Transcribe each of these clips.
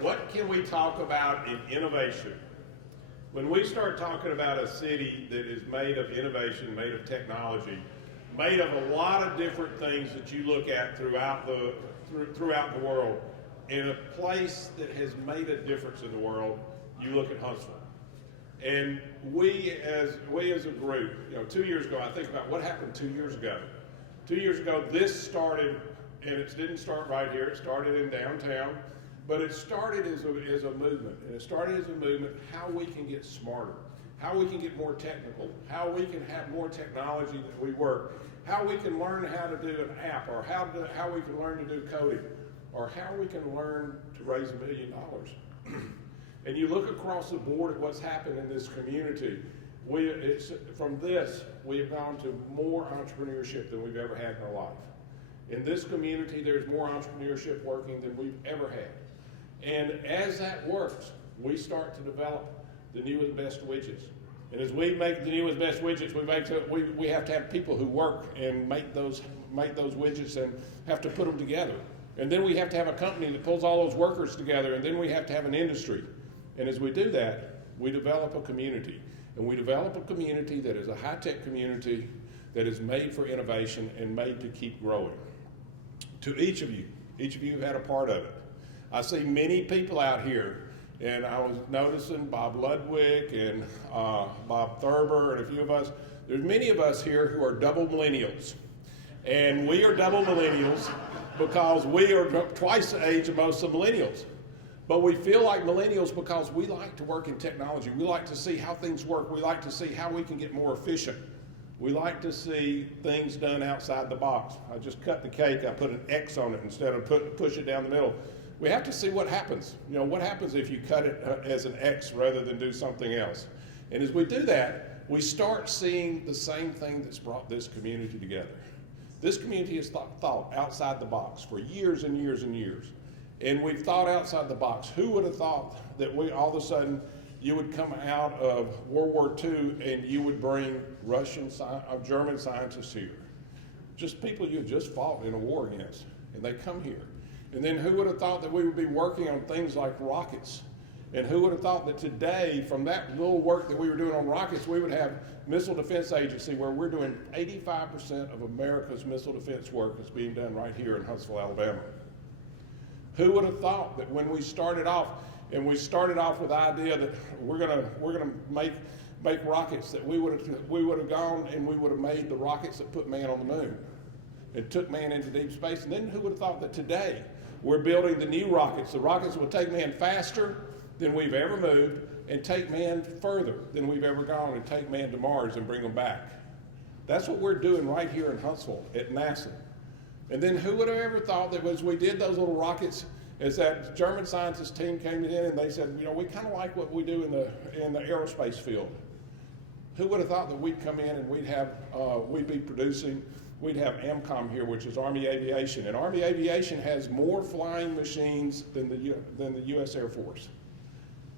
What can we talk about in innovation? When we start talking about a city that is made of innovation, made of technology, made of a lot of different things that you look at throughout the world, in a place that has made a difference in the world, you look at Huntsville. And we as a group, 2 years ago, I think about what happened 2 years ago. 2 years ago, this started, and it didn't start right here, it started in downtown, but it started as a movement. And it started as a movement, how we can get smarter, how we can get more technical, how we can have more technology that we work, how we can learn how to do an app, or how we can learn to do coding, or how we can learn to raise $1 million. And you look across the board at what's happened in this community. From this, we have gone to more entrepreneurship than we've ever had in our life. In this community, there's more entrepreneurship working than we've ever had. And as that works, we start to develop the newest, best widgets. And as we make the newest, best widgets, we have to have people who work and make those widgets and have to put them together. And then we have to have a company that pulls all those workers together, and then we have to have an industry. And as we do that, we develop a community. And we develop a community that is a high-tech community that is made for innovation and made to keep growing. To each of you have had a part of it. I see many people out here, and I was noticing Bob Ludwig and Bob Thurber and a few of us. There's many of us here who are double millennials. And we are double millennials because we are twice the age of most of millennials. But we feel like millennials because we like to work in technology. We like to see how things work. We like to see how we can get more efficient. We like to see things done outside the box. I just cut the cake, I put an X on it instead of push it down the middle. We have to see what happens. What happens if you cut it as an X rather than do something else? And as we do that, we start seeing the same thing that's brought this community together. This community has thought outside the box for years and years and years. And we've thought outside the box. Who would have thought that all of a sudden you would come out of World War II and you would bring German scientists here? Just people you had just fought in a war against, and they come here. And then who would have thought that we would be working on things like rockets? And who would have thought that today, from that little work that we were doing on rockets, we would have Missile Defense Agency, where we're doing 85% of America's missile defense work is being done right here in Huntsville, Alabama. Who would have thought that when we started off, with the idea that we're gonna make rockets, that we would have gone and we would have made the rockets that put man on the moon and took man into deep space. And then who would have thought that today we're building the new rockets, the rockets that will take man faster than we've ever moved and take man further than we've ever gone and take man to Mars and bring them back. That's what we're doing right here in Huntsville at NASA. And then who would have ever thought that as we did those little rockets, as that German scientist team came in and they said, we kind of like what we do in the aerospace field. Who would have thought that we'd come in and we'd be producing, we'd have AMCOM here, which is Army Aviation. And Army Aviation has more flying machines than the U.S. Air Force.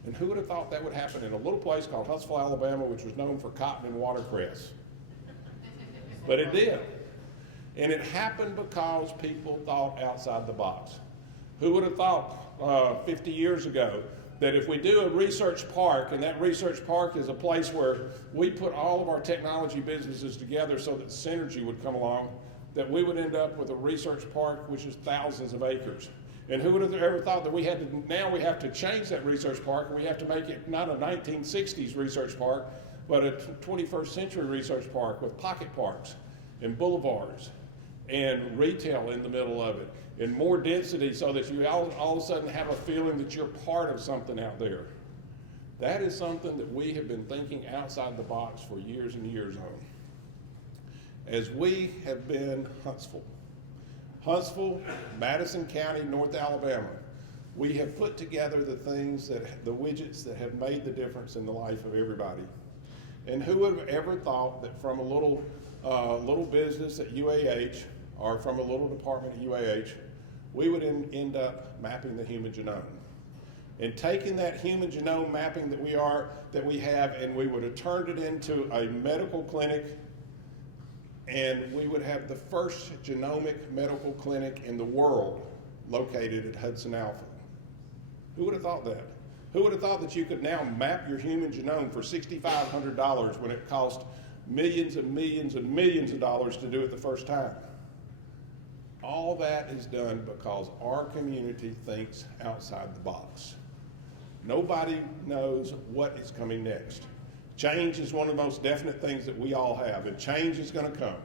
And who would have thought that would happen in a little place called Huntsville, Alabama, which was known for cotton and watercress? But it did. And it happened because people thought outside the box. Who would have thought 50 years ago that if we do a research park, and that research park is a place where we put all of our technology businesses together so that synergy would come along, that we would end up with a research park which is thousands of acres. And who would have ever thought that now we have to change that research park, and we have to make it not a 1960s research park, but a 21st century research park with pocket parks and boulevards and retail in the middle of it, and more density so that you all of a sudden have a feeling that you're part of something out there. That is something that we have been thinking outside the box for years and years on. As we have been Huntsville, Madison County, North Alabama, we have put together the widgets that have made the difference in the life of everybody. And who would have ever thought that from a little business at UAH, or from a little department at UAH, we would end up mapping the human genome. And taking that human genome mapping that we have, and we would have turned it into a medical clinic, and we would have the first genomic medical clinic in the world located at Hudson Alpha. Who would have thought that? Who would have thought that you could now map your human genome for $6,500 when it cost millions and millions and millions of dollars to do it the first time? All that is done because our community thinks outside the box. Nobody knows what is coming next. Change is one of the most definite things that we all have, and change is going to come.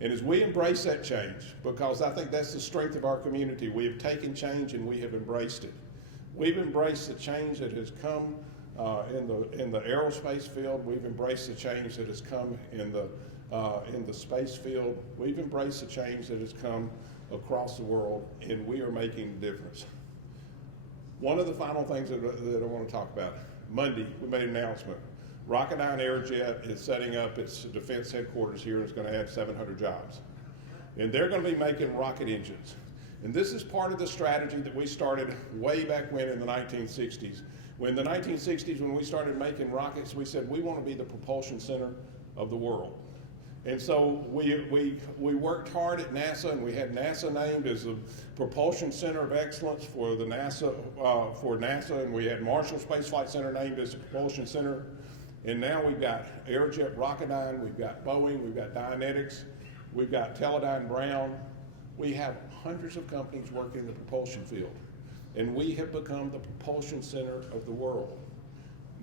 And as we embrace that change, because I think that's the strength of our community, we have taken change and we have embraced it. We've embraced the change that has come in the aerospace field. We've embraced the change that has come in the space field. We've embraced the change that has come across the world, and we are making a difference. One of the final things that I want to talk about, Monday, we made an announcement. Rocketdyne Airjet is setting up its defense headquarters here, and it's going to add 700 jobs. And they're going to be making rocket engines. And this is part of the strategy that we started way back when in the 1960s. When the 1960s, when we started making rockets, we said we want to be the propulsion center of the world. And so we worked hard at NASA, and we had NASA named as the propulsion center of excellence for NASA, and we had Marshall Space Flight Center named as the propulsion center. And now we've got Airjet Rocketdyne, we've got Boeing, we've got Dynetics, we've got Teledyne Brown. We have hundreds of companies working in the propulsion field, and we have become the propulsion center of the world,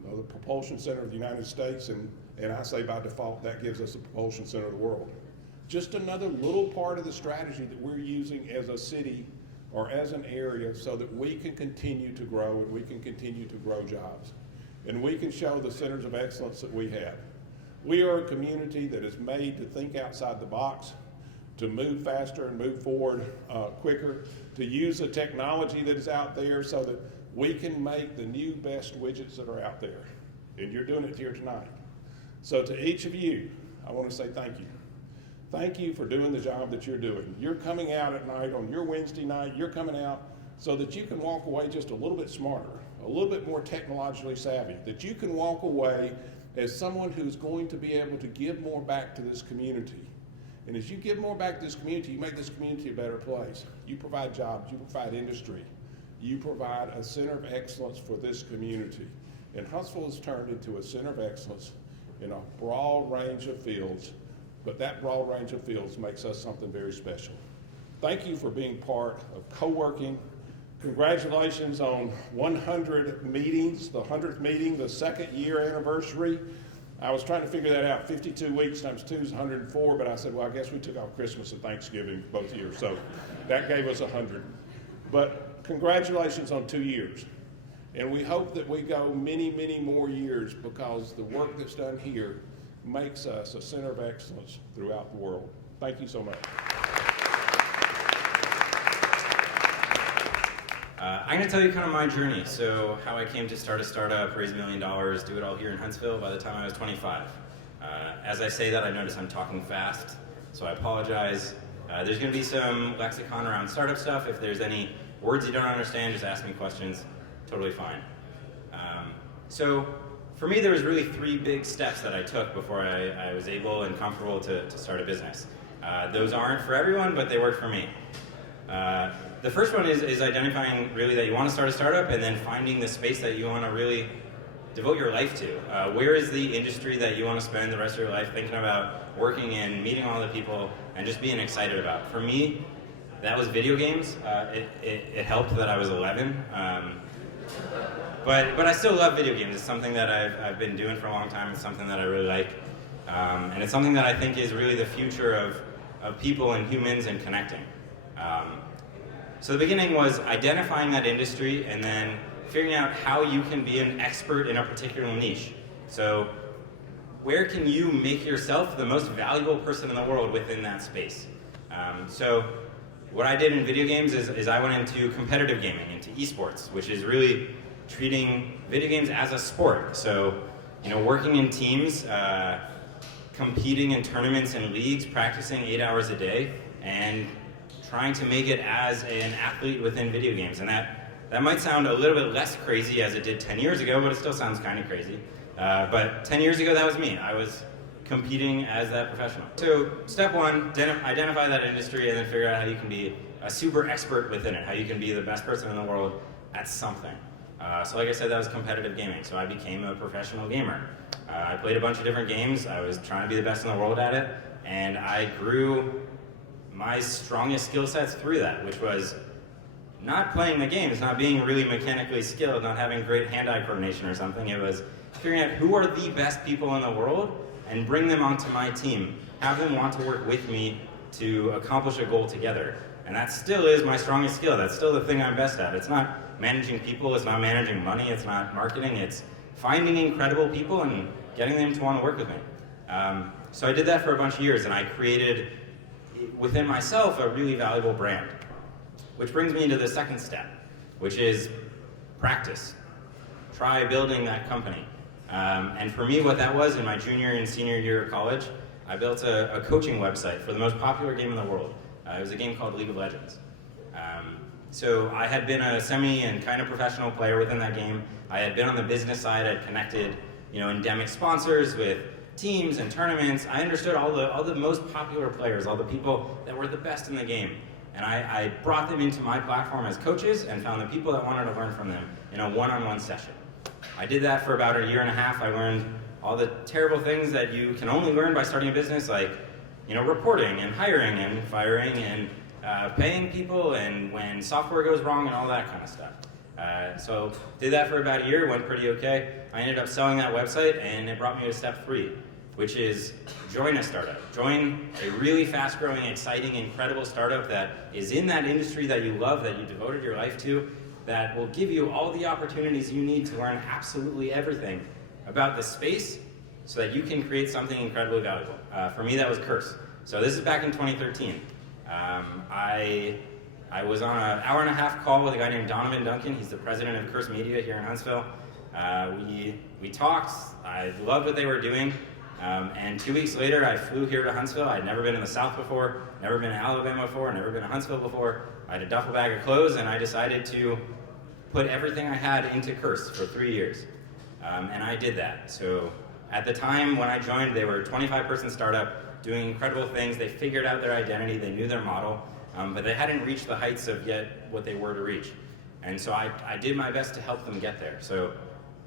the propulsion center of the United States, and I say by default that gives us the propulsion center of the world. Just another little part of the strategy that we're using as a city or as an area so that we can continue to grow and we can continue to grow jobs. And we can show the centers of excellence that we have. We are a community that is made to think outside the box, to move faster and move forward quicker, to use the technology that is out there so that we can make the new best widgets that are out there. And you're doing it here tonight. So to each of you, I want to say thank you. Thank you for doing the job that you're doing. You're coming out at night on your Wednesday night, you're coming out so that you can walk away just a little bit smarter, a little bit more technologically savvy, that you can walk away as someone who's going to be able to give more back to this community. And as you give more back to this community, you make this community a better place. You provide jobs, you provide industry, you provide a center of excellence for this community. And Huntsville has turned into a center of excellence in a broad range of fields, but that broad range of fields makes us something very special. Thank you for being part of CoWorking. Congratulations on 100 meetings, the 100th meeting, the second year anniversary. I was trying to figure that out. 52 weeks times 2 is 104, but I said, well, I guess we took off Christmas and Thanksgiving both years, so that gave us 100. But congratulations on 2 years. And we hope that we go many, many more years because the work that's done here makes us a center of excellence throughout the world. Thank you so much. I'm going to tell you kind of my journey. So how I came to start a startup, raise $1 million, do it all here in Huntsville by the time I was 25. As I say that, I notice I'm talking fast, so I apologize. There's going to be some lexicon around startup stuff. If there's any words you don't understand, just ask me questions. Totally fine. So for me, there was really 3 big steps that I took before I was able and comfortable to start a business. Those aren't for everyone, but they work for me. The first one is identifying really that you want to start a startup and then finding the space that you want to really devote your life to. Where is the industry that you want to spend the rest of your life thinking about working in, meeting all the people, and just being excited about? For me, that was video games. It helped that I was 11. But I still love video games. It's something that I've been doing for a long time. It's something that I really like. And it's something that I think is really the future of people and humans and connecting. So the beginning was identifying that industry and then figuring out how you can be an expert in a particular niche. So where can you make yourself the most valuable person in the world within that space? So what I did in video games is I went into competitive gaming, into esports, which is really treating video games as a sport. So, working in teams, competing in tournaments and leagues, practicing 8 hours a day, and trying to make it as an athlete within video games. And that might sound a little bit less crazy as it did 10 years ago, but it still sounds kind of crazy. But 10 years ago, that was me. I was competing as that professional. So step 1, identify that industry and then figure out how you can be a super expert within it, how you can be the best person in the world at something. So like I said, that was competitive gaming. So I became a professional gamer. I played a bunch of different games. I was trying to be the best in the world at it. And I grew my strongest skill sets through that, which was not playing the games, not being really mechanically skilled, not having great hand-eye coordination or something. It was figuring out who are the best people in the world and bring them onto my team. Have them want to work with me to accomplish a goal together. And that still is my strongest skill. That's still the thing I'm best at. It's not managing people, it's not managing money, it's not marketing, it's finding incredible people and getting them to want to work with me. So I did that for a bunch of years, and I created within myself a really valuable brand. Which brings me into the second step, which is practice. Try building that company. And for me, what that was in my junior and senior year of college, I built a coaching website for the most popular game in the world. It was a game called League of Legends. So I had been a semi and kind of professional player within that game. I had been on the business side. I'd connected, endemic sponsors with teams and tournaments. I understood all the most popular players, all the people that were the best in the game. And I brought them into my platform as coaches and found the people that wanted to learn from them in a one-on-one session. I did that for about a year and a half. I learned all the terrible things that you can only learn by starting a business, like reporting and hiring and firing and paying people and when software goes wrong and all that kind of stuff. So did that for about a year, went pretty okay. I ended up selling that website, and it brought me to step 3, which is join a startup. Join a really fast-growing, exciting, incredible startup that is in that industry that you love, that you devoted your life to, that will give you all the opportunities you need to learn absolutely everything about the space so that you can create something incredibly valuable. For me, that was Curse. So this is back in 2013. I was on an hour-and-a-half call with a guy named Donovan Duncan. He's the president of Curse Media here in Huntsville. We talked. I loved what they were doing. And 2 weeks later, I flew here to Huntsville. I'd never been in the South before, never been to Alabama before, never been to Huntsville before. I had a duffel bag of clothes, and I decided to put everything I had into Curse for 3 years. And I did that. So at the time when I joined, they were a 25-person startup doing incredible things. They figured out their identity, they knew their model, but they hadn't reached the heights of yet what they were to reach. And so I did my best to help them get there. So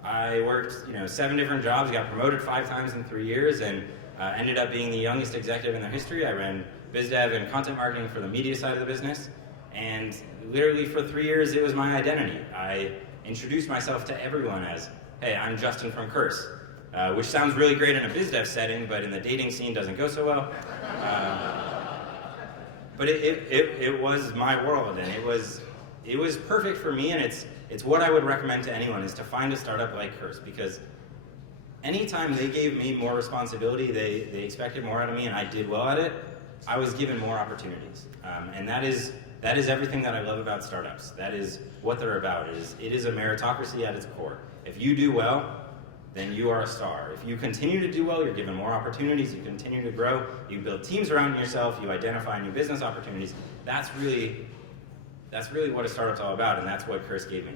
I worked 7 different jobs, got promoted 5 times in 3 years, and ended up being the youngest executive in their history. I ran biz dev and content marketing for the media side of the business. And literally for 3 years, it was my identity. I introduced myself to everyone as, hey, I'm Justin from Curse, which sounds really great in a biz dev setting, but in the dating scene doesn't go so well. But it was my world, and it was perfect for me, and it's what I would recommend to anyone, is to find a startup like Curse, because anytime they gave me more responsibility, they expected more out of me, and I did well at it, I was given more opportunities. And that is everything that I love about startups. That is what they're about. It is a meritocracy at its core. If you do well, then you are a star. If you continue to do well, you're given more opportunities, you continue to grow, you build teams around yourself, you identify new business opportunities. That's really what a startup's all about, and that's what Curse gave me.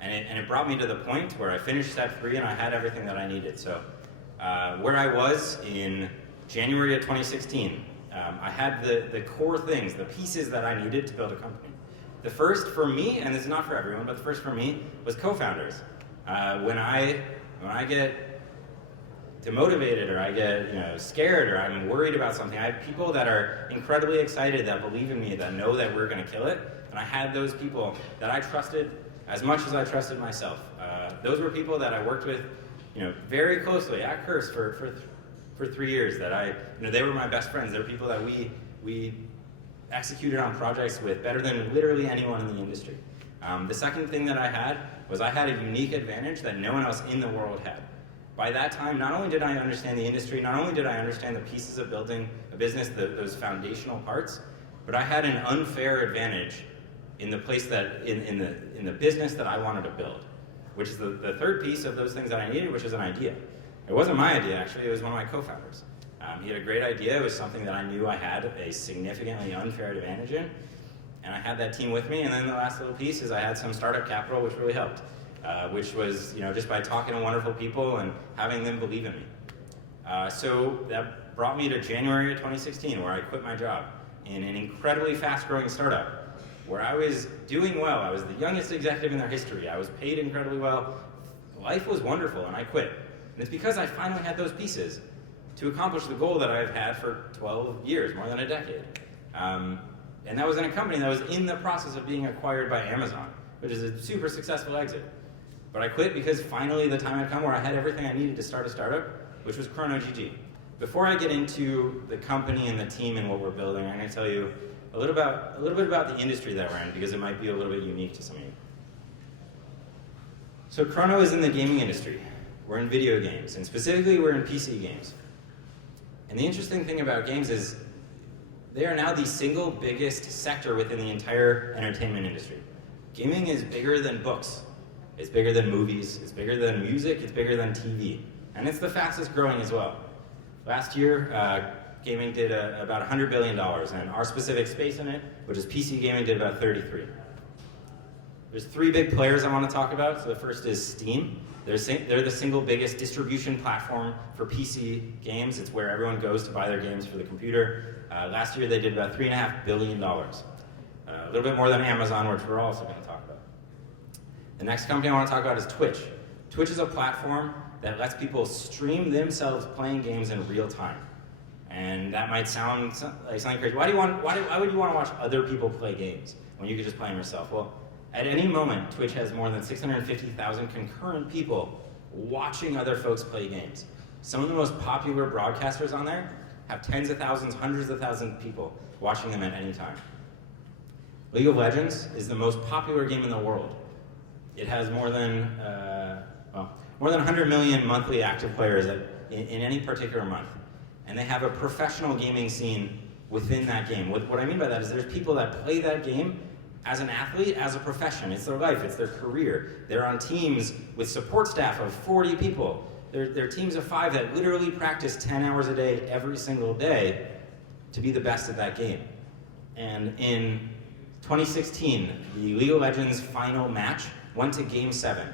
And it brought me to the point where I finished step 3 and I had everything that I needed. So where I was in January of 2016, I had the core things, the pieces that I needed to build a company. The first for me, and this is not for everyone, but the first for me was co-founders. When I get demotivated, or I get scared, or I'm worried about something, I have people that are incredibly excited, that believe in me, that know that we're going to kill it. And I had those people that I trusted as much as I trusted myself. Those were people that I worked with, very closely at Curse for 3 years. That they were my best friends. They were people that we executed on projects with better than literally anyone in the industry. The second thing that I had was I had a unique advantage that no one else in the world had. By that time, not only did I understand the industry, not only did I understand the pieces of building a business, those foundational parts, but I had an unfair advantage in the place that in the business that I wanted to build, which is the third piece of those things that I needed, which is an idea. It wasn't my idea, actually. It was one of my co-founders. He had a great idea. It was something that I knew I had a significantly unfair advantage in. And I had that team with me, and then the last little piece is I had some startup capital, which really helped, which was just by talking to wonderful people and having them believe in me. So that brought me to January of 2016, where I quit my job in an incredibly fast-growing startup. where I was doing well. I was the youngest executive in their history. I was paid incredibly well. Life was wonderful, and I quit. And it's because I finally had those pieces to accomplish the goal that I've had for 12 years, more than a decade. And that was in a company that was in the process of being acquired by Amazon, which is a super successful exit. But I quit because finally the time had come where I had everything I needed to start a startup, which was Chrono GG. Before I get into the company and the team and what we're building, I'm going to tell you a little bit about the industry that we're in, because it might be a little bit unique to some of you. So Chrono is in the gaming industry. We're in video games, and specifically we're in PC games. And the interesting thing about games is they are now the single biggest sector within the entire entertainment industry. Gaming is bigger than books. It's bigger than movies. It's bigger than music. It's bigger than TV. And it's the fastest growing as well. Last year, gaming did about $100 billion, and our specific space in it, which is PC gaming, did about 33. There's three big players I want to talk about. So the first is Steam. They're the single biggest distribution platform for PC games. It's where everyone goes to buy their games for the computer. Last year they did about $3.5 billion. A little bit more than Amazon, which we're also going to talk about. The next company I want to talk about is Twitch. Twitch is a platform that lets people stream themselves playing games in real time. And that might sound like something crazy. Why would you want to watch other people play games when you could just play them yourself? Well, at any moment, Twitch has more than 650,000 concurrent people watching other folks play games. Some of the most popular broadcasters on there have tens of thousands, hundreds of thousands of people watching them at any time. League of Legends is the most popular game in the world. It has more than 100 million monthly active players in any particular month. And they have a professional gaming scene within that game. What I mean by that is there's people that play that game as an athlete, as a profession. It's their life, it's their career. They're on teams with support staff of 40 people. They're teams of 5 that literally practice 10 hours a day, every single day, to be the best at that game. And in 2016, the League of Legends final match went to Game 7.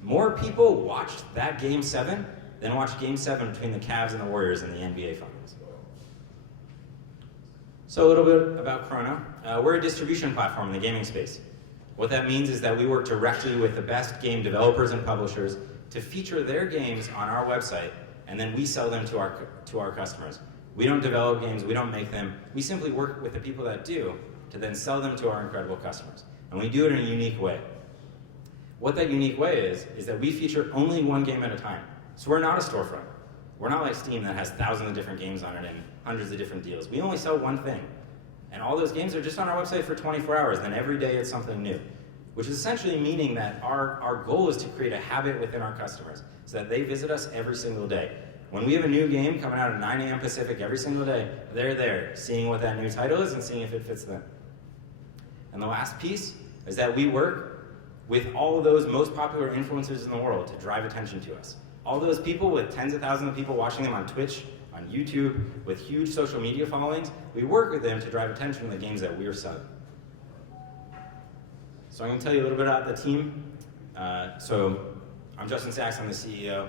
More people watched that Game 7 than watched Game 7 between the Cavs and the Warriors in the NBA Finals. So a little bit about Chrono. We're a distribution platform in the gaming space. What that means is that we work directly with the best game developers and publishers to feature their games on our website, and then we sell them to our customers. We don't develop games, we don't make them. We simply work with the people that do to then sell them to our incredible customers. And we do it in a unique way. What that unique way is that we feature only one game at a time. So we're not a storefront. We're not like Steam that has thousands of different games on it and hundreds of different deals. We only sell one thing. And all those games are just on our website for 24 hours, then every day it's something new. Which is essentially meaning that our goal is to create a habit within our customers so that they visit us every single day. When we have a new game coming out at 9 a.m. Pacific every single day, they're there, seeing what that new title is and seeing if it fits them. And the last piece is that we work with all of those most popular influencers in the world to drive attention to us. All those people with tens of thousands of people watching them on Twitch, on YouTube, with huge social media followings, we work with them to drive attention to the games that we're selling. So I'm going to tell you a little bit about the team. So I'm Justin Sachs, I'm the CEO.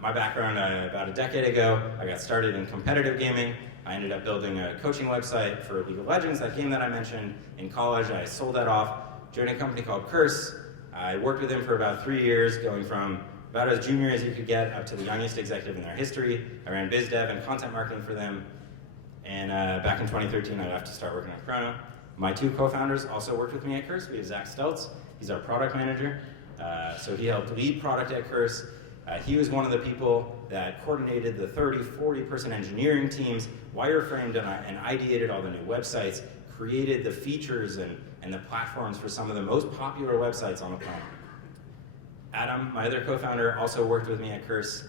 My background, about a decade ago, I got started in competitive gaming. I ended up building a coaching website for League of Legends, that game that I mentioned. In college, I sold that off, joined a company called Curse. I worked with them for about 3 years, going from about as junior as you could get up to the youngest executive in their history. I ran biz dev and content marketing for them. And back in 2013, I left to start working at Chrono. My 2 co-founders also worked with me at Curse. We have Zach Steltz. He's our product manager. So he helped lead product at Curse. He was one of the people that coordinated the 40 person engineering teams, wireframed and ideated all the new websites, created the features and the platforms for some of the most popular websites on the planet. Adam, my other co-founder, also worked with me at Curse.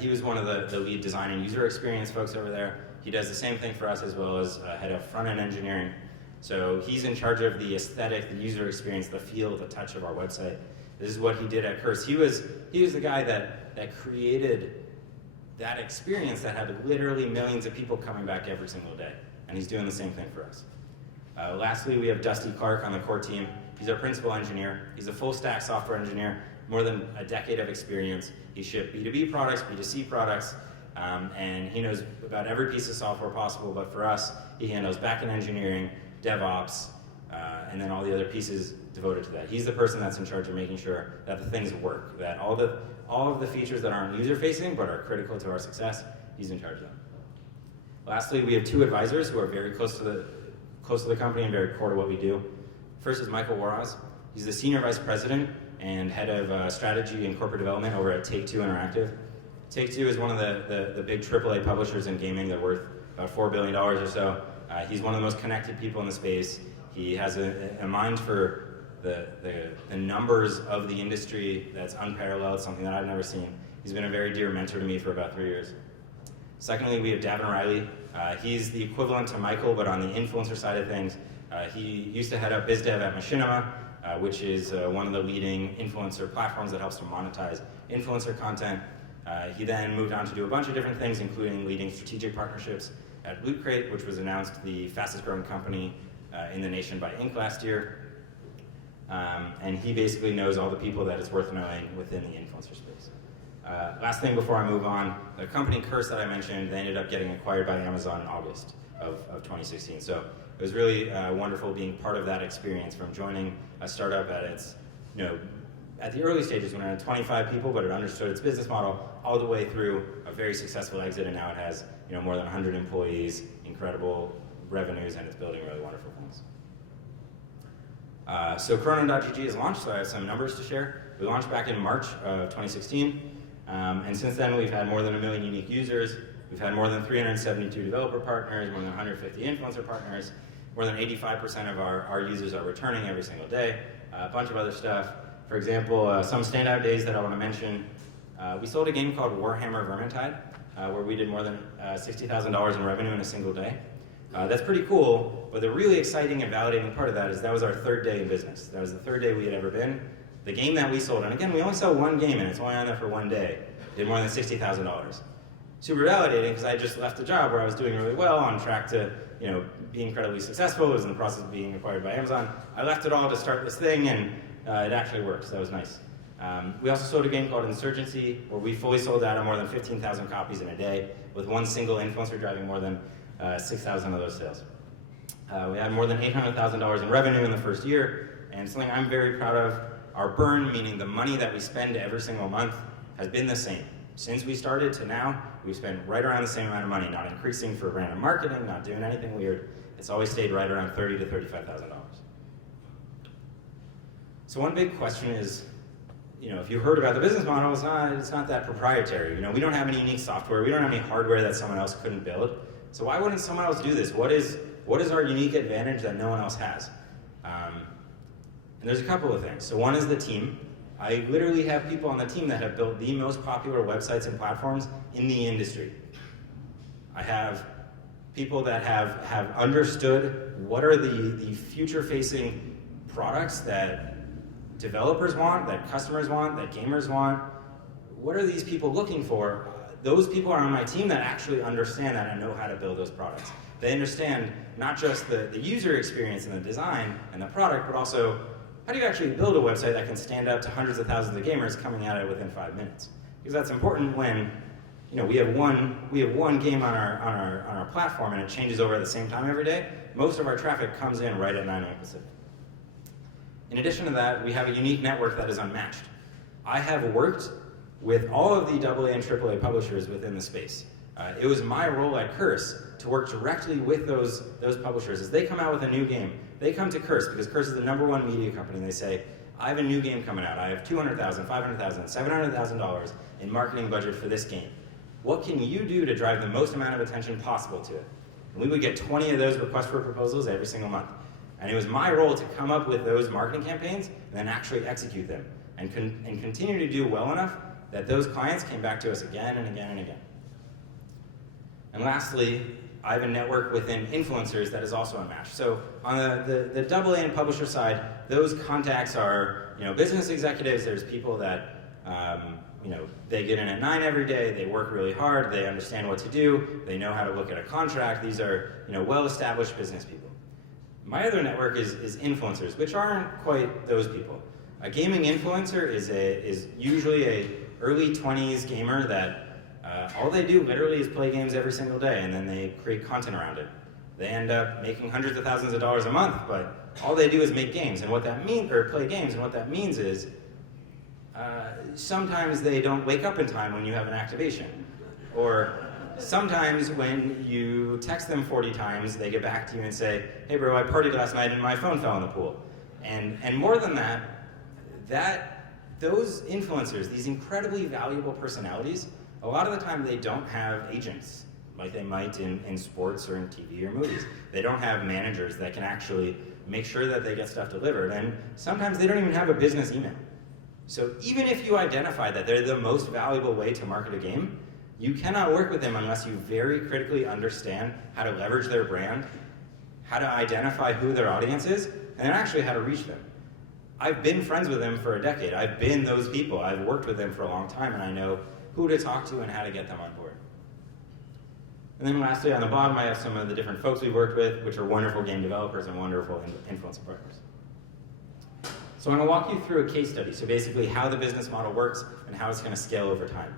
He was one of the lead design and user experience folks over there. He does the same thing for us as well as head of front-end engineering. So he's in charge of the aesthetic, the user experience, the feel, the touch of our website. This is what he did at Curse. He was the guy that created that experience that had literally millions of people coming back every single day. And he's doing the same thing for us. Lastly, we have Dusty Clark on the core team. He's our principal engineer. He's a full stack software engineer, more than a decade of experience. He shipped B2B products, B2C products, and he knows about every piece of software possible. But for us, he handles backend engineering, DevOps, and then all the other pieces devoted to that. He's the person that's in charge of making sure that the things work, that all of the features that aren't user-facing but are critical to our success, he's in charge of them. Lastly, we have 2 advisors who are very close to the company and very core to what we do. First is Michael Warhoz. He's the Senior Vice President and Head of Strategy and Corporate Development over at Take-Two Interactive. Take-Two is one of the big AAA publishers in gaming. They're worth about $4 billion or so. He's one of the most connected people in the space. He has a mind for the numbers of the industry that's unparalleled, something that I've never seen. He's been a very dear mentor to me for about 3 years. Secondly, we have Davin Riley. He's the equivalent to Michael, but on the influencer side of things. He used to head up BizDev at Machinima, which is one of the leading influencer platforms that helps to monetize influencer content. He then moved on to do a bunch of different things, including leading strategic partnerships at Loot Crate, which was announced the fastest growing company in the nation by Inc. last year. And he basically knows all the people that it's worth knowing within the influencer space. Last thing before I move on, the company Curse that I mentioned, they ended up getting acquired by Amazon in August of 2016. So it was really wonderful being part of that experience, from joining a startup at its, at the early stages when it had 25 people, but it understood its business model, all the way through a very successful exit, and now it has more than 100 employees, incredible revenues, and it's building really wonderful things. So Chrono.gg is launched, so I have some numbers to share. We launched back in March of 2016, and since then we've had more than 1 million unique users. We've had more than 372 developer partners, more than 150 influencer partners. More than 85% of our users are returning every single day. A bunch of other stuff. For example, some standout days that I want to mention. We sold a game called Warhammer Vermintide, where we did more than $60,000 in revenue in a single day. That's pretty cool, but the really exciting and validating part of that is that was our 3rd day in business. That was the 3rd day we had ever been. The game that we sold, and again, we only sell one game and it's only on there for 1 day, did more than $60,000. Super validating, because I just left a job where I was doing really well, on track to be incredibly successful. It was in the process of being acquired by Amazon. I left it all to start this thing, and it actually worked, so that was nice. We also sold a game called Insurgency, where we fully sold out of more than 15,000 copies in a day, with one single influencer driving more than 6,000 of those sales. We had more than $800,000 in revenue in the first year, and something I'm very proud of, our burn, meaning the money that we spend every single month, has been the same. Since we started to now, we've spent right around the same amount of money, not increasing for random marketing, not doing anything weird. It's always stayed right around $30,000 to $35,000. So one big question is, if you heard about the business model, it's not that proprietary. We don't have any unique software. We don't have any hardware that someone else couldn't build. So why wouldn't someone else do this? What is our unique advantage that no one else has? And there's a couple of things. So one is the team. I literally have people on the team that have built the most popular websites and platforms in the industry. I have people that have understood what are the future-facing products that developers want, that customers want, that gamers want. What are these people looking for? Those people are on my team that actually understand that and know how to build those products. They understand not just the user experience and the design and the product, but also how do you actually build a website that can stand up to hundreds of thousands of gamers coming at it within 5 minutes? Because that's important when we have one game on our platform and it changes over at the same time every day. Most of our traffic comes in right at 9 a.m. Pacific. In addition to that, we have a unique network that is unmatched. I have worked with all of the AA and AAA publishers within the space. It was my role at Curse to work directly with those publishers. As they come out with a new game, they come to Curse, because Curse is the #1 media company, and they say, I have a new game coming out. I have $200,000, $500,000, $700,000 in marketing budget for this game. What can you do to drive the most amount of attention possible to it? And we would get 20 of those requests for proposals every single month. And it was my role to come up with those marketing campaigns and then actually execute them, and continue to do well enough that those clients came back to us again and again and again. And lastly, I have a network within influencers that is also unmatched. So on the AA and publisher side, those contacts are business executives. There's people that they get in at 9 every day. They work really hard. They understand what to do. They know how to look at a contract. These are well-established business people. My other network is influencers, which aren't quite those people. A gaming influencer is usually a early 20s gamer that all they do literally is play games every single day, and then they create content around it. They end up making hundreds of thousands of dollars a month, but all they do is make games, and what that means, or play games, and what that means is sometimes they don't wake up in time when you have an activation, or sometimes when you text them 40 times, they get back to you and say, hey bro, I partied last night and my phone fell in the pool. And more than that, those influencers, these incredibly valuable personalities, a lot of the time they don't have agents like they might in sports or in TV or movies. They don't have managers that can actually make sure that they get stuff delivered, and sometimes they don't even have a business email. So even if you identify that they're the most valuable way to market a game, you cannot work with them unless you very critically understand how to leverage their brand, how to identify who their audience is, and then actually how to reach them. I've been friends with them for a decade. I've been those people. I've worked with them for a long time, and I know who to talk to and how to get them on board. And then lastly, on the bottom, I have some of the different folks we've worked with, which are wonderful game developers and wonderful influencer partners. So I'm going to walk you through a case study, so basically how the business model works and how it's going to scale over time.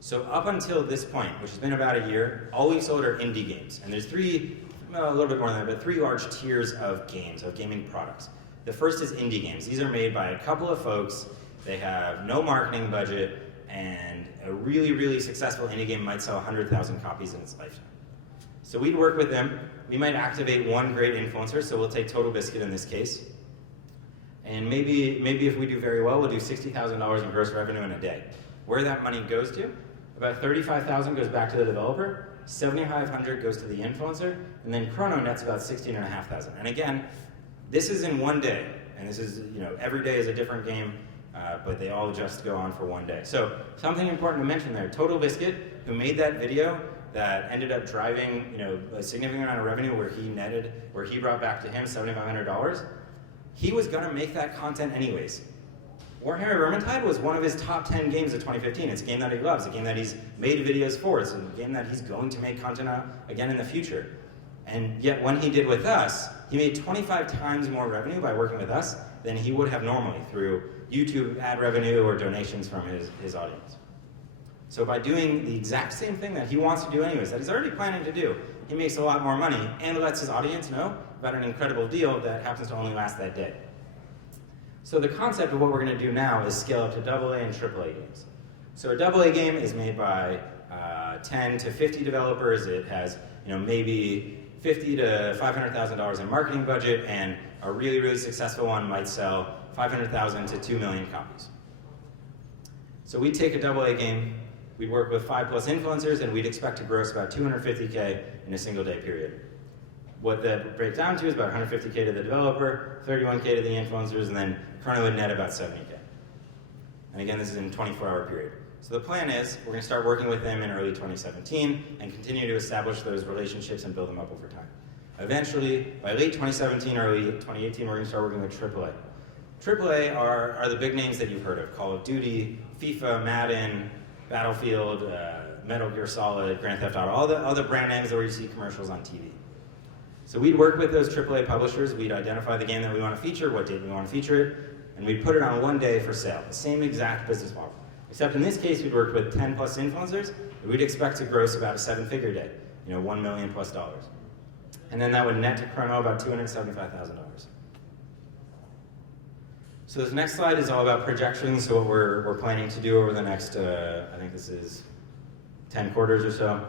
So up until this point, which has been about a year, all we've sold are indie games. And there's a little bit more than that, but 3 large tiers of games, of gaming products. The first is indie games. These are made by a couple of folks. They have no marketing budget, and a really, really successful indie game might sell 100,000 copies in its lifetime. So we'd work with them. We might activate one great influencer, so we'll take Total Biscuit in this case. And maybe if we do very well, we'll do $60,000 in gross revenue in a day. Where that money goes to, about $35,000 goes back to the developer, $7,500 goes to the influencer, and then Chrono nets about $16,500. And again, this is in one day, and this is, every day is a different game, but they all just go on for one day. So something important to mention there, Total Biscuit, who made that video that ended up driving, a significant amount of revenue where he brought back to him $7,500, he was gonna make that content anyways. Warhammer Vermintide was one of his top 10 games of 2015. It's a game that he loves, a game that he's made videos for. It's a game that he's going to make content out again in the future. And yet when he did with us, he made 25 times more revenue by working with us than he would have normally through YouTube ad revenue or donations from his audience. So by doing the exact same thing that he wants to do anyways, that he's already planning to do, he makes a lot more money and lets his audience know about an incredible deal that happens to only last that day. So the concept of what we're going to do now is scale up to AA and AAA games. So a AA game is made by 10 to 50 developers. It has maybe $50,000 to $500,000 in marketing budget, and a really, really successful one might sell 500,000 to 2 million copies. So we'd take a AA game, we'd work with 5+ influencers, and we'd expect to gross about $250K in a single day period. What that breaks down to is about $150K to the developer, $31K to the influencers, and then Chrono would net about $70K. And again, this is in a 24-hour period. So the plan is we're going to start working with them in early 2017 and continue to establish those relationships and build them up over time. Eventually, by late 2017, early 2018, we're going to start working with AAA. AAA are the big names that you've heard of: Call of Duty, FIFA, Madden, Battlefield, Metal Gear Solid, Grand Theft Auto, all the brand names where you see commercials on TV. So we'd work with those AAA publishers, we'd identify the game that we want to feature, what date we want to feature it, and we'd put it on one day for sale. The same exact business model. Except in this case, we'd work with 10+ influencers, and we'd expect to gross about a 7-figure day, $1 million+. And then that would net to Chrono about $275,000. So this next slide is all about projections, so what we're planning to do over the next, I think this is 10 quarters or so.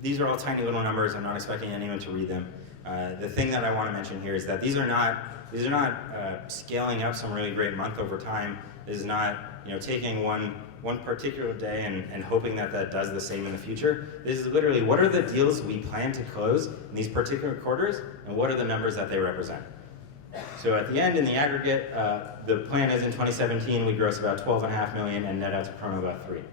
These are all tiny little numbers. I'm not expecting anyone to read them. The thing that I want to mention here is that these are not scaling up some really great month over time. This is not taking one particular day and hoping that does the same in the future. This is literally what are the deals we plan to close in these particular quarters, and what are the numbers that they represent. So at the end, in the aggregate, the plan is in 2017 we gross about $12.5 million and net out to Chrono about $3 million.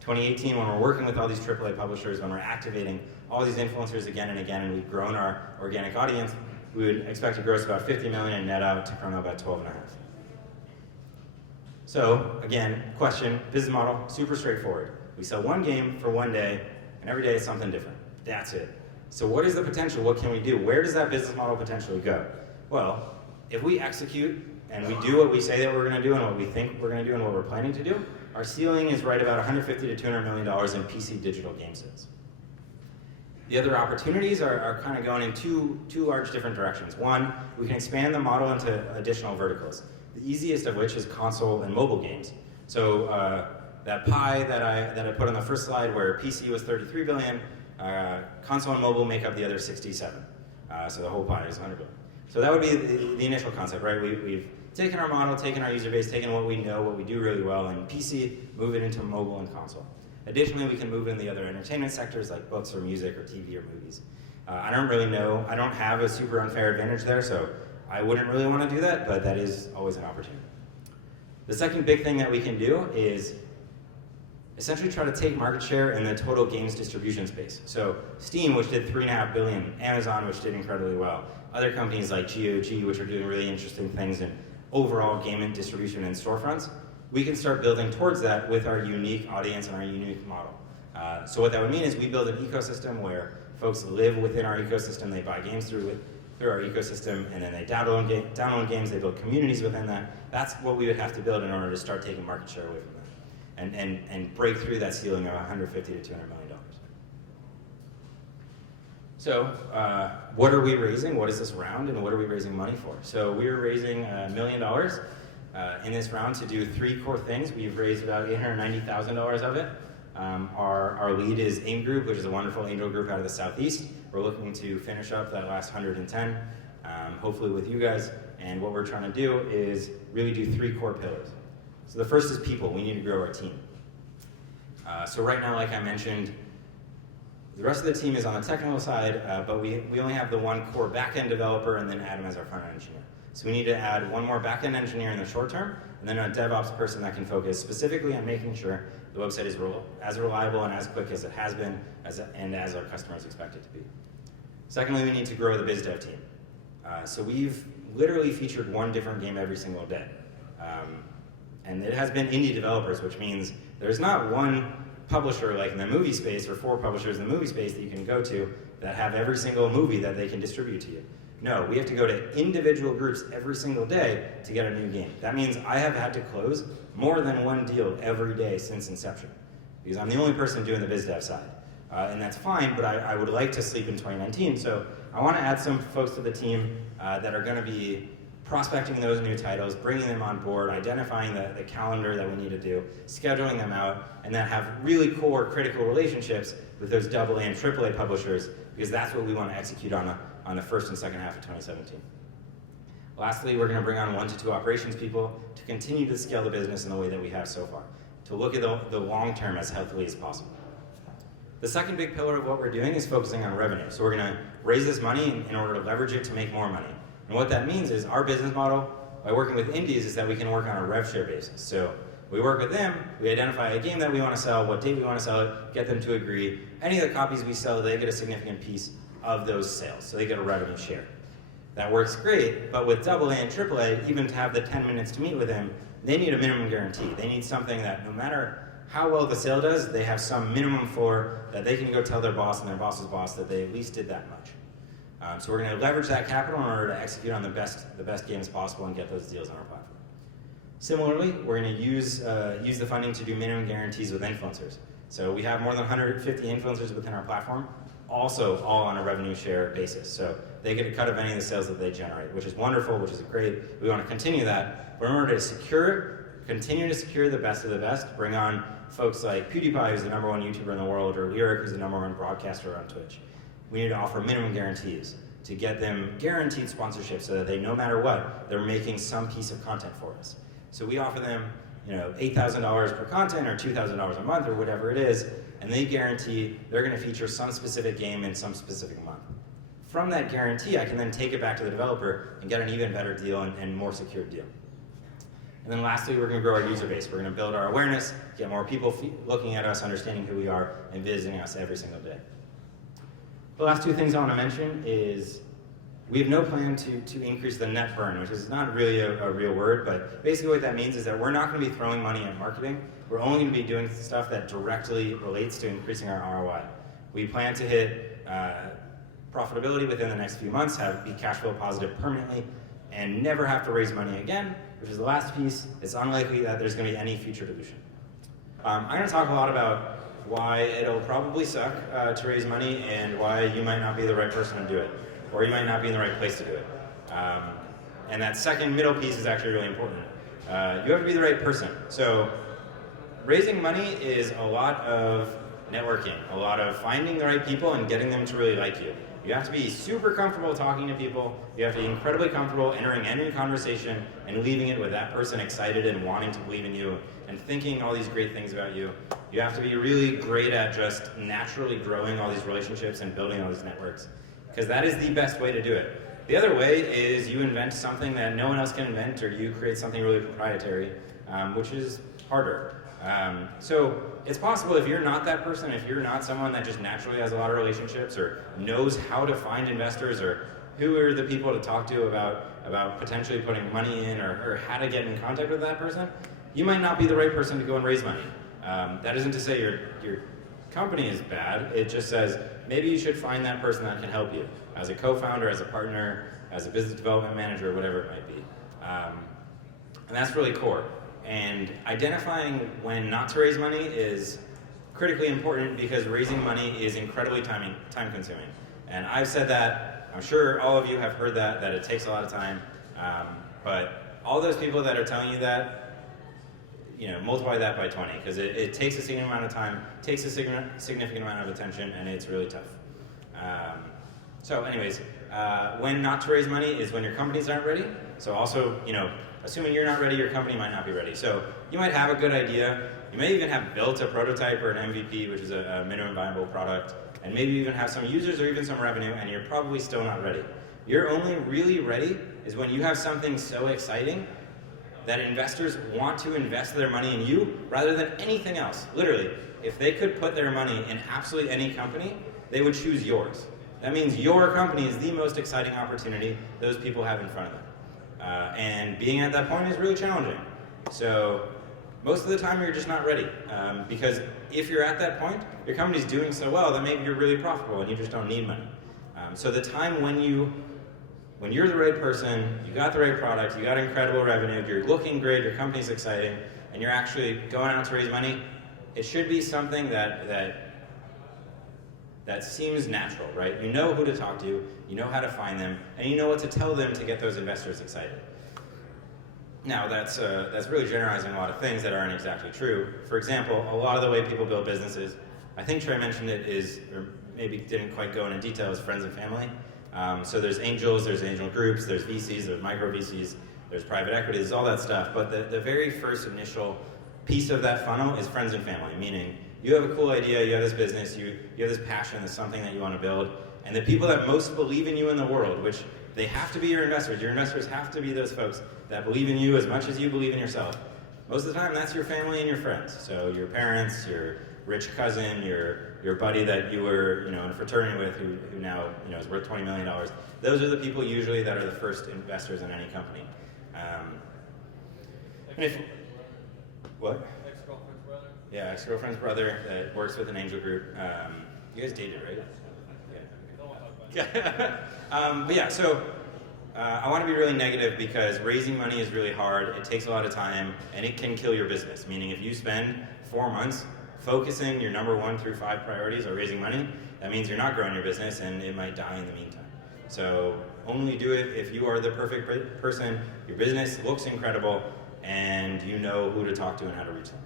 2018, when we're working with all these AAA publishers, when we're activating all these influencers again and again, and we've grown our organic audience, we would expect to gross about $50 million and net out to Chrono about $12.5 million. So again, question, business model, super straightforward. We sell one game for one day, and every day is something different. That's it. So what is the potential? What can we do? Where does that business model potentially go? Well, if we execute and we do what we say that we're going to do and what we think we're going to do and what we're planning to do, our ceiling is right about $150 to $200 million in PC digital game sales. The other opportunities are kind of going in two large different directions. One, we can expand the model into additional verticals. The easiest of which is console and mobile games. So that pie that I put on the first slide, where PC was 33 billion, console and mobile make up the other 67. So the whole pie is 100 billion. So that would be the initial concept, right? We've taken our model, taken our user base, taken what we know, what we do really well in PC, move it into mobile and console. Additionally, we can move in the other entertainment sectors like books or music or TV or movies. I don't really know, I don't have a super unfair advantage there, so I wouldn't really want to do that, but that is always an opportunity. The second big thing that we can do is essentially try to take market share in the total games distribution space. So Steam, which did $3.5 billion, Amazon, which did incredibly well, other companies like GOG, which are doing really interesting things in overall game distribution and storefronts, we can start building towards that with our unique audience and our unique model. So what that would mean is we build an ecosystem where folks live within our ecosystem, they buy games through our ecosystem, and then they download games, they build communities within that. That's what we would have to build in order to start taking market share away from that and break through that ceiling of $150 to $200 million. So what are we raising? What is this round, and what are we raising money for? So we're raising $1 million in this round to do 3 core things. We've raised about $890,000 of it. Our lead is AIM Group, which is a wonderful angel group out of the Southeast. We're looking to finish up that last 110, hopefully with you guys. And what we're trying to do is really do 3 core pillars. So the first is people. We need to grow our team. So right now, like I mentioned, the rest of the team is on the technical side, but we only have the one core back-end developer and then Adam as our front-end engineer. So we need to add one more back-end engineer in the short term, and then a DevOps person that can focus specifically on making sure the website is as reliable and as quick as it has been, and as our customers expect it to be. Secondly, we need to grow the biz dev team. So we've literally featured one different game every single day. And it has been indie developers, which means there's not one publisher like in the movie space, or 4 publishers in the movie space that you can go to that have every single movie that they can distribute to you. No, we have to go to individual groups every single day to get a new game. That means I have had to close more than one deal every day since inception, because I'm the only person doing the biz dev side. And that's fine, but I would like to sleep in 2019, so I want to add some folks to the team that are going to be prospecting those new titles, bringing them on board, identifying the calendar that we need to do, scheduling them out, and then have really core critical relationships with those AA and AAA publishers, because that's what we want to execute on the first and second half of 2017. Lastly, we're going to bring on 1 to 2 operations people to continue to scale the business in the way that we have so far, to look at the long term as healthily as possible. The second big pillar of what we're doing is focusing on revenue. So we're going to raise this money in order to leverage it to make more money. And what that means is our business model, by working with indies, is that we can work on a rev share basis. So we work with them, we identify a game that we want to sell, what date we want to sell it, get them to agree. Any of the copies we sell, they get a significant piece of those sales, so they get a revenue share. That works great, but with AA and AAA, even to have the 10 minutes to meet with them, they need a minimum guarantee. They need something that no matter how well the sale does, they have some minimum floor that they can go tell their boss and their boss's boss that they at least did that much. So we're going to leverage that capital in order to execute on the best games possible and get those deals on our platform. Similarly, we're going to use the funding to do minimum guarantees with influencers. So we have more than 150 influencers within our platform, also all on a revenue share basis. So they get a cut of any of the sales that they generate, which is wonderful, which is great. We want to continue that. But in order to continue to secure the best of the best, bring on folks like PewDiePie, who's the #1 YouTuber in the world, or Lyric, who's the #1 broadcaster on Twitch. We need to offer minimum guarantees to get them guaranteed sponsorship so that they, no matter what, they're making some piece of content for us. So we offer them, $8,000 per content or $2,000 a month or whatever it is, and they guarantee they're going to feature some specific game in some specific month. From that guarantee, I can then take it back to the developer and get an even better deal and more secure deal. And then lastly, we're going to grow our user base. We're going to build our awareness, get more people looking at us, understanding who we are, and visiting us every single day. The last 2 things I want to mention is we have no plan to increase the net burn, which is not really a real word, but basically what that means is that we're not going to be throwing money at marketing. We're only going to be doing stuff that directly relates to increasing our ROI. We plan to hit profitability within the next few months, be cash flow positive permanently, and never have to raise money again, which is the last piece. It's unlikely that there's going to be any future dilution. I'm going to talk a lot about why it'll probably suck to raise money and why you might not be the right person to do it, or you might not be in the right place to do it. And that second middle piece is actually really important. You have to be the right person. So raising money is a lot of networking, a lot of finding the right people and getting them to really like you. You have to be super comfortable talking to people. You have to be incredibly comfortable entering any conversation and leaving it with that person excited and wanting to believe in you and thinking all these great things about you. You have to be really great at just naturally growing all these relationships and building all these networks, because that is the best way to do it. The other way is you invent something that no one else can invent, or you create something really proprietary, which is harder. So it's possible if you're not that person, if you're not someone that just naturally has a lot of relationships or knows how to find investors or who are the people to talk to about potentially putting money in or how to get in contact with that person, you might not be the right person to go and raise money. That isn't to say your company is bad. It just says maybe you should find that person that can help you as a co-founder, as a partner, as a business development manager, whatever it might be. And that's really core. And identifying when not to raise money is critically important because raising money is incredibly time consuming. And I've said that, I'm sure all of you have heard that it takes a lot of time. But all those people that are telling you that, multiply that by 20, because it takes a significant amount of time, takes a significant amount of attention, and it's really tough. So anyways, when not to raise money is when your companies aren't ready. So also, assuming you're not ready, your company might not be ready. So you might have a good idea. You may even have built a prototype or an MVP, which is a minimum viable product, and maybe even have some users or even some revenue, and you're probably still not ready. You're only really ready is when you have something so exciting that investors want to invest their money in you rather than anything else. Literally, if they could put their money in absolutely any company, they would choose yours. That means your company is the most exciting opportunity those people have in front of them. And being at that point is really challenging. So most of the time you're just not ready. Because if you're at that point, your company's doing so well that maybe you're really profitable and you just don't need money. So the time when you're the right person, you got the right product, you got incredible revenue, you're looking great, your company's exciting, and you're actually going out to raise money, it should be something that seems natural, right? You know who to talk to, you know how to find them, and you know what to tell them to get those investors excited. Now, that's really generalizing a lot of things that aren't exactly true. For example, a lot of the way people build businesses, I think Trey mentioned it, or maybe didn't quite go into detail, is friends and family. So there's angels, there's angel groups, there's VCs, there's micro VCs, there's private equity, there's all that stuff. But the very first initial piece of that funnel is friends and family, meaning you have a cool idea, you have this business, you have this passion, it's something that you want to build, and the people that most believe in you in the world, which they have to be your investors have to be those folks that believe in you as much as you believe in yourself. Most of the time, that's your family and your friends. So your parents, your rich cousin, your buddy that you were in a fraternity with who now is worth $20 million. Those are the people usually that are the first investors in any company. What? Ex-girlfriend's brother. Yeah, ex-girlfriend's brother that works with an angel group. You guys dated, right? Yeah. But yeah, so I want to be really negative because raising money is really hard. It takes a lot of time, and it can kill your business. Meaning, if you spend 4 months focusing your number 1 through 5 priorities on raising money, that means you're not growing your business, and it might die in the meantime. So only do it if you are the perfect person, your business looks incredible, and you know who to talk to and how to reach them.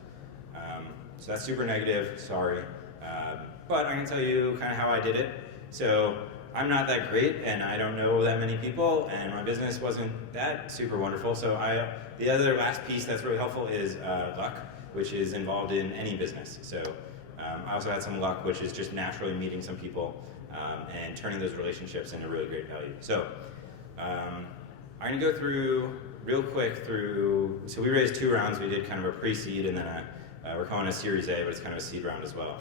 So that's super negative, sorry. But I can tell you kind of how I did it. So I'm not that great, and I don't know that many people, and my business wasn't that super wonderful. So the other last piece that's really helpful is luck, which is involved in any business. So I also had some luck, which is just naturally meeting some people and turning those relationships into really great value. So I'm going to go through real quick so we raised 2 rounds. We did kind of a pre-seed, and then we're calling it a Series A, but it's kind of a seed round as well.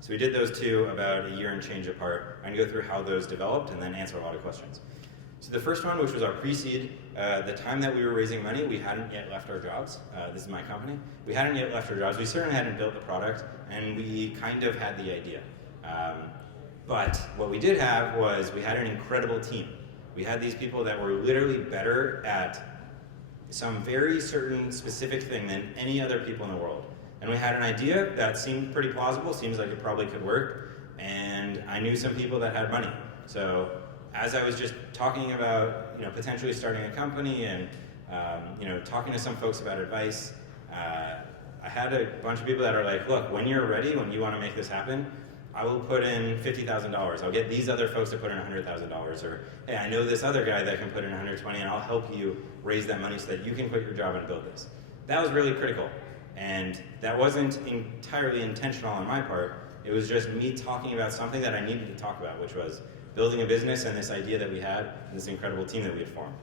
So we did those 2 about a year and change apart. I'm going to go through how those developed and then answer a lot of questions. So the first one, which was our pre-seed, the time that we were raising money, we hadn't yet left our jobs. This is my company. We hadn't yet left our jobs. We certainly hadn't built the product, and we kind of had the idea. But what we did have was we had an incredible team. We had these people that were literally better at some very certain specific thing than any other people in the world. And we had an idea that seemed pretty plausible, seems like it probably could work, and I knew some people that had money. So as I was just talking about potentially starting a company and talking to some folks about advice, I had a bunch of people that are like, look, when you're ready, when you want to make this happen, I will put in $50,000. I'll get these other folks to put in $100,000. Or, hey, I know this other guy that can put in $120,000, and I'll help you raise that money so that you can quit your job and build this. That was really critical. And that wasn't entirely intentional on my part. It was just me talking about something that I needed to talk about, which was building a business and this idea that we had, and this incredible team that we had formed.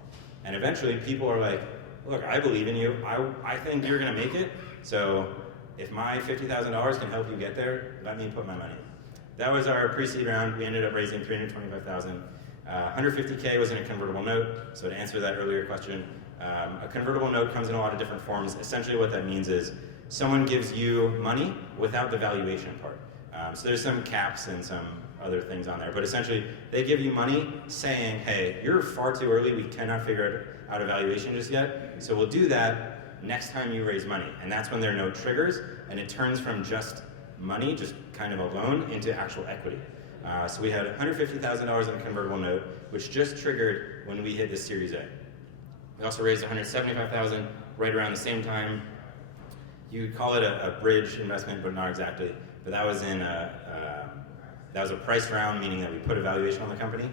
And eventually people are like, look, I believe in you. I think you're going to make it. So if my $50,000 can help you get there, let me put my money in. That was our pre-seed round. We ended up raising $325,000. 150K was in a convertible note. So to answer that earlier question, a convertible note comes in a lot of different forms. Essentially what that means is someone gives you money without the valuation part. So there's some caps and some other things on there, but essentially they give you money saying, hey, you're far too early, we cannot figure out a valuation just yet, so we'll do that next time you raise money. And that's when their note triggers, and it turns from just money, just kind of a loan, into actual equity. So we had $150,000 in a convertible note, which just triggered when we hit this Series A. We also raised $175,000 right around the same time. You could call it a bridge investment, but not exactly. But that was that was a price round, meaning that we put a valuation on the company.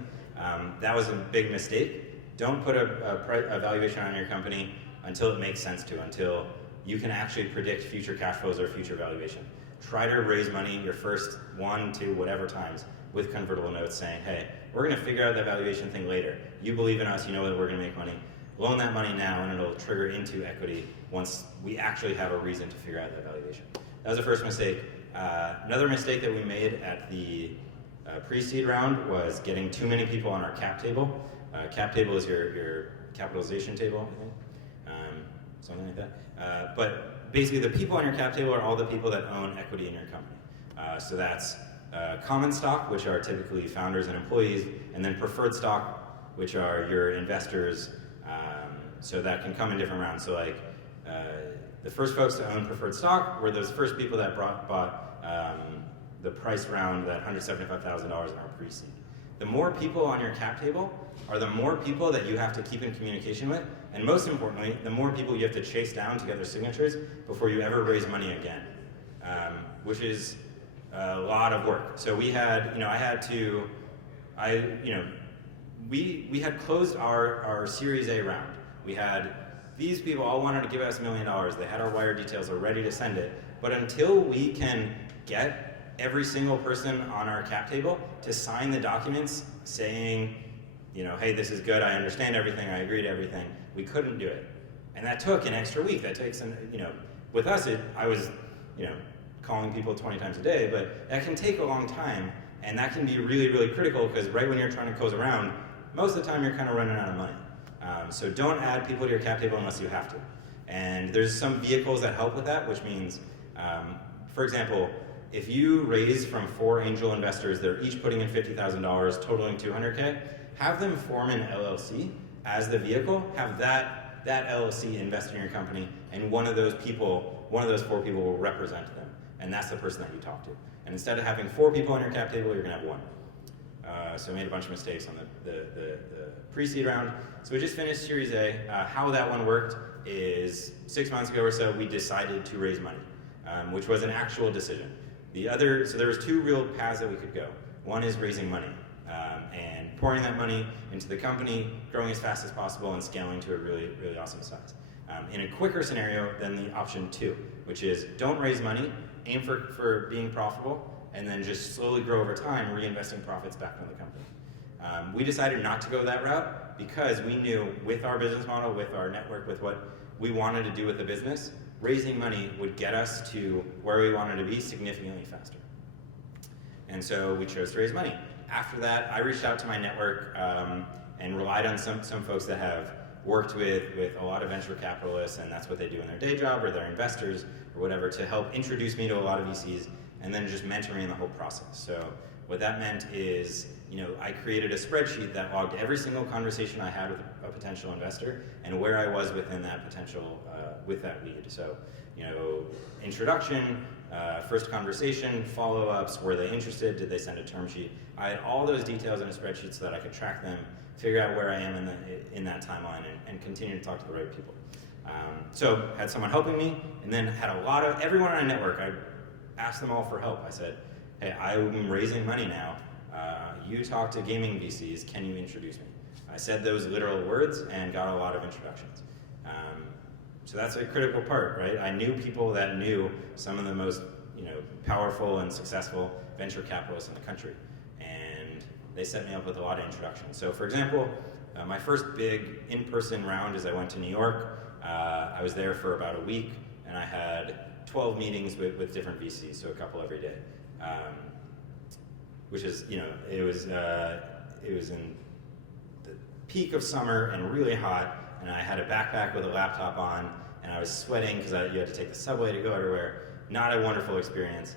That was a big mistake. Don't put a valuation on your company until it makes sense to, until you can actually predict future cash flows or future valuation. Try to raise money your first 1, 2, whatever times with convertible notes saying, hey, we're going to figure out that valuation thing later. You believe in us, you know that we're going to make money. Loan that money now and it'll trigger into equity once we actually have a reason to figure out that valuation. That was the first mistake. Another mistake that we made at the pre-seed round was getting too many people on our cap table. Cap table is your capitalization table, I think, something like that. But basically the people on your cap table are all the people that own equity in your company. So that's common stock, which are typically founders and employees, and then preferred stock, which are your investors. So that can come in different rounds. So like the first folks to own preferred stock were those first people that bought the price round, that $175,000 in our pre-seed. The more people on your cap table are the more people that you have to keep in communication with, and most importantly, the more people you have to chase down to get their signatures before you ever raise money again, which is a lot of work. So we had, we had closed our Series A round. We had these people all wanted to give us $1 million. They had our wire details, are ready to send it. But until we can get every single person on our cap table to sign the documents saying, hey, this is good, I understand everything, I agree to everything, we couldn't do it. And that took an extra week. That takes, with us, I was, calling people 20 times a day, but that can take a long time, and that can be really, really critical, because right when you're trying to close a round, most of the time you're kind of running out of money. So don't add people to your cap table unless you have to. And there's some vehicles that help with that, which means, for example, if you raise from 4 angel investors, they're each putting in $50,000, totaling $200K, have them form an LLC as the vehicle, have that LLC invest in your company, and one of those 4 people will represent them. And that's the person that you talk to. And instead of having 4 people on your cap table, you're gonna have 1. So we made a bunch of mistakes on the pre-seed round. So we just finished Series A. How that one worked is 6 months ago or so, we decided to raise money, which was an actual decision. So there was 2 real paths that we could go. One is raising money and pouring that money into the company, growing as fast as possible, and scaling to a really, really awesome size. In a quicker scenario than the option 2, which is don't raise money, aim for being profitable, and then just slowly grow over time, reinvesting profits back into the company. We decided not to go that route because we knew with our business model, with our network, with what we wanted to do with the business, raising money would get us to where we wanted to be significantly faster. And so we chose to raise money. After that, I reached out to my network and relied on some folks that have worked with a lot of venture capitalists, and that's what they do in their day job, or their investors, or whatever, to help introduce me to a lot of VCs, and then just mentor me in the whole process. So What that meant is, I created a spreadsheet that logged every single conversation I had with a potential investor and where I was within that potential, with that lead. So, introduction, first conversation, follow-ups, were they interested, did they send a term sheet? I had all those details in a spreadsheet so that I could track them, figure out where I am in that timeline, and continue to talk to the right people. So had someone helping me, and then had everyone on a network, I asked them all for help. I said, hey, I'm raising money now. You talk to gaming VCs, can you introduce me? I said those literal words and got a lot of introductions. So that's a critical part, right? I knew people that knew some of the most powerful and successful venture capitalists in the country. And they set me up with a lot of introductions. So for example, my first big in-person round is I went to New York. I was there for about a week, and I had 12 meetings with different VCs, so a couple every day. Which is, it was in the peak of summer and really hot, and I had a backpack with a laptop on, and I was sweating because you had to take the subway to go everywhere. Not a wonderful experience.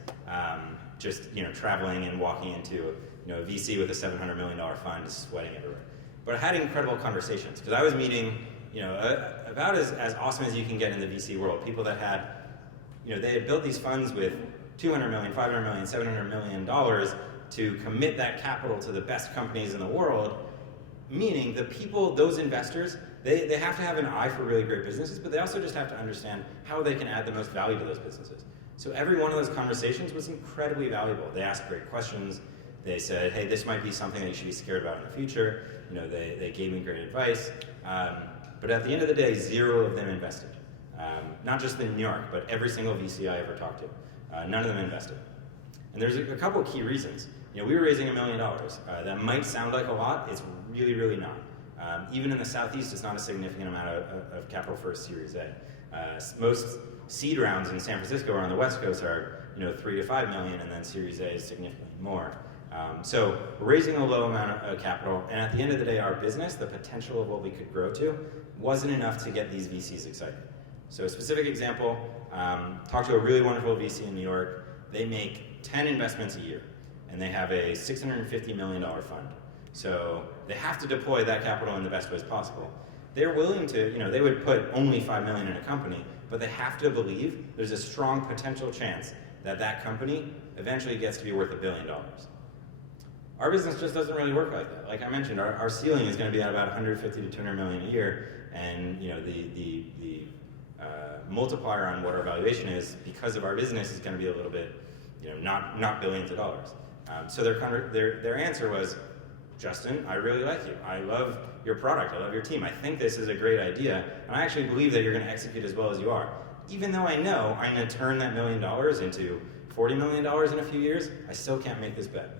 Just traveling and walking into a VC with a $700 million fund, sweating everywhere. But I had incredible conversations because I was meeting about as awesome as you can get in the VC world. People that had, they had built these funds with $200 million, $500 million, $700 million to commit that capital to the best companies in the world, meaning the people, those investors, they have to have an eye for really great businesses, but they also just have to understand how they can add the most value to those businesses. So every one of those conversations was incredibly valuable. They asked great questions. They said, hey, this might be something that you should be scared about in the future. They gave me great advice. But at the end of the day, 0 of them invested. Not just in New York, but every single VC I ever talked to. None of them invested. And there's a couple key reasons. We were raising $1 million. That might sound like a lot. It's really, really not. Even in the Southeast, it's not a significant amount of capital for a Series A. Most seed rounds in San Francisco or on the West Coast are 3 to 5 million, and then Series A is significantly more. So we're raising a low amount of capital, and at the end of the day, our business, the potential of what we could grow to, wasn't enough to get these VCs excited. So a specific example, talked to a really wonderful VC in New York. They make 10 investments a year, and they have a $650 million fund. So they have to deploy that capital in the best ways possible. They're willing to, they would put only $5 million in a company, but they have to believe there's a strong potential chance that that company eventually gets to be worth $1 billion. Our business just doesn't really work like that. Like I mentioned, our ceiling is going to be at about 150 to 200 million a year, and the multiplier on what our valuation is because of our business is going to be a little bit, not billions of dollars. So their answer was, Justin, I really like you. I love your product. I love your team. I think this is a great idea, and I actually believe that you're going to execute as well as you are. Even though I know I'm going to turn that $1 million into $40 million in a few years, I still can't make this bet.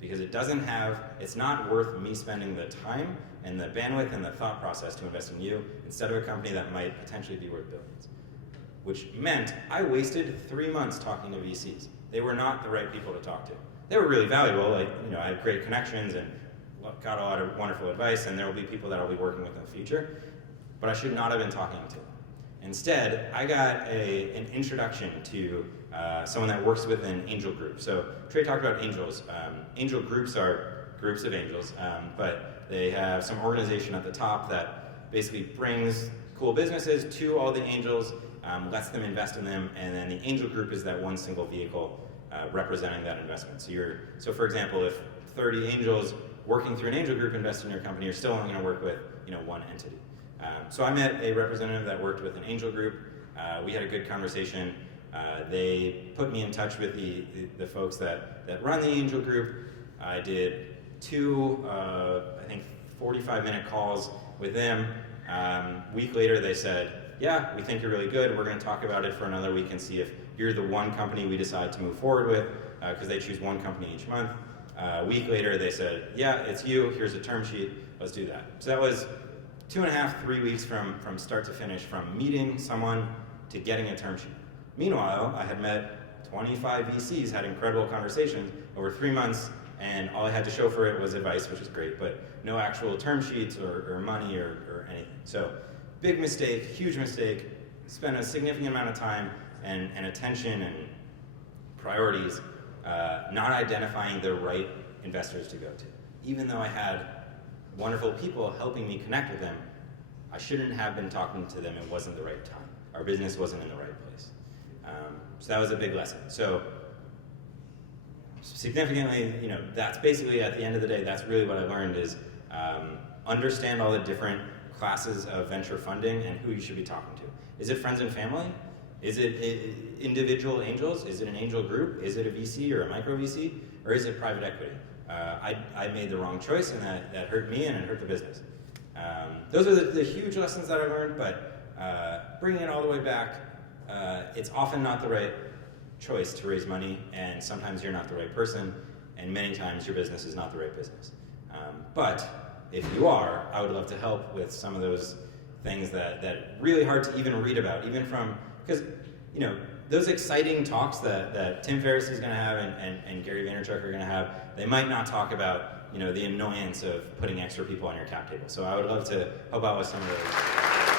Because it's not worth me spending the time and the bandwidth and the thought process to invest in you instead of a company that might potentially be worth billions. Which meant I wasted 3 months talking to VCs. They were not the right people to talk to. They were really valuable. I had great connections and got a lot of wonderful advice, and there will be people that I'll be working with in the future, but I should not have been talking to them. Instead, I got an introduction to someone that works with an angel group. So Trey talked about angels. Angel groups are groups of angels, but they have some organization at the top that basically brings cool businesses to all the angels, lets them invest in them, and then the angel group is that one single vehicle representing that investment. So for example, if 30 angels working through an angel group invest in your company, you're still only going to work with one entity. So I met a representative that worked with an angel group. We had a good conversation. They put me in touch with the folks that run the angel group. I did 2, I think 45-minute calls with them. Week later they said, yeah, we think you're really good. We're going to talk about it for another week and see if you're the one company we decide to move forward with, because they choose one company each month. A week later they said, yeah, it's you. Here's a term sheet. Let's do that. So that was 2.5, 3 weeks from start to finish, from meeting someone to getting a term sheet. Meanwhile, I had met 25 VCs, had incredible conversations over 3 months, and all I had to show for it was advice, which is great, but no actual term sheets or money or anything. So big mistake, huge mistake, spent a significant amount of time and attention and priorities not identifying the right investors to go to. Even though I had wonderful people helping me connect with them, I shouldn't have been talking to them. It wasn't the right time. Our business wasn't in the right place. So that was a big lesson. So significantly, that's basically, at the end of the day, that's really what I learned is understand all the different classes of venture funding and who you should be talking to. Is it friends and family? Is it individual angels? Is it an angel group? Is it a VC or a micro VC? Or is it private equity? I made the wrong choice, and that hurt me and it hurt the business. Those are the huge lessons that I learned, but bringing it all the way back, it's often not the right choice to raise money, and sometimes you're not the right person, and many times your business is not the right business. But if you are, I would love to help with some of those things that really hard to even read about, even from, because those exciting talks that Tim Ferriss is going to have and Gary Vaynerchuk are going to have, they might not talk about the annoyance of putting extra people on your cap table. So I would love to help out with some of those.